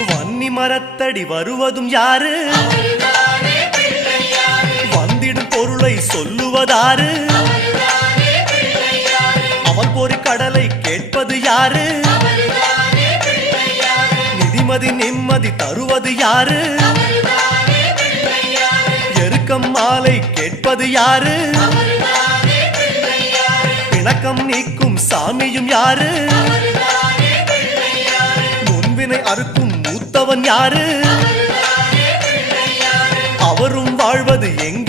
வன்னி மரத்தடி வருவதும் யாரு? வந்திடும் பொருளை சொல்லுவதாரு? அவன் பொறி கடலை கேட்பது யாரு? நிதிமதி நிம்மதி தருவது யாரு? எருக்கம் மாலை கேட்பது யாரு? பிணக்கம் நீக்கும் சாமியும் யாரு? முன்வினை அறுக்கும் மூத்தவன் யாரு? அவரும் வாழ்வது எங்க